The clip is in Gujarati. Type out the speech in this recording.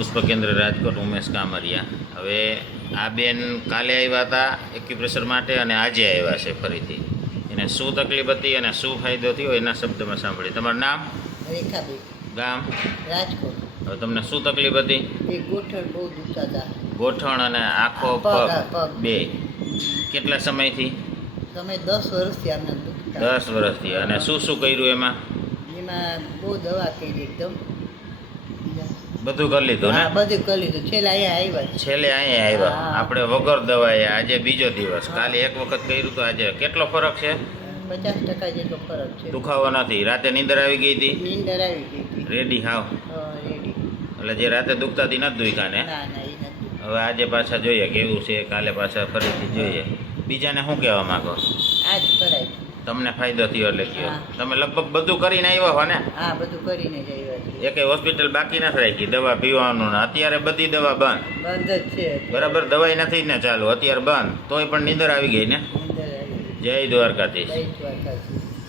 પુષ્પ કેન્દ્ર રાજકોટ ઉમેશ કામરિયા. હવે આ બેન કાલે આવ્યા હતા એક્યુપ્રેશર માટે અને આજે આવ્યા છે ફરીથી. એને શું તકલીફ હતી અને શું ફાયદો થયો એના શબ્દમાં સાંભળી તમારું નામ? રેખાબેન. ગામ? રાજકોટ. હવે તમને શું તકલીફ હતી? ગોઠણ બહુ દુખતા હતા. ગોઠણ અને આખો પગ. બે. કેટલા સમયથી? તમે દસ વર્ષથી આમને દસ વર્ષથી. અને શું શું કર્યું એમાં? એમાં બહુ દવા કરી એકદમ. બધું કરી લીધું ને? બધું કરી લીધું. છેલ્લે અહીંયા આવ્યા છેલ્લે અહીંયા આવ્યા. આપણે વગર દવાએ આજે બીજો દિવસ. કાલે એક વખત કર્યું તો આજે કેટલો ફરક છે? પચાસ ટકા જેટલો ફરક છે. દુખાવો નથી. રાતે નીંદર આવી ગઈ હતી? નીંદર આવી ગઈ હતી. રેડી હાવ. રેડી. એટલે જે રાતે દુખતા હતી નથી દુખ્યા ને? હવે આજે પાછા જોઈએ કેવું છે. કાલે પાછા ફરીથી જોઈએ. બીજાને શું કહેવા માંગો? આજ કરાય તમને ફાયદો થયો એટલે કયો તમે લગભગ બધું કરીને આવ્યા હો ને? હા બધું કરીને જ આવ્યા એકે હોસ્પિટલ બાકી નથી રાખી. દવા પીવાનું ને અત્યારે બધી દવા બંધ. બંધ જ છે. બરાબર? દવાઈ નથી ને ચાલુ. અત્યારે બંધ. તોય પણ નીંદર આવી ગઈ ને? જય દ્વારકાધીશ. જય દ્વારકાધીશ.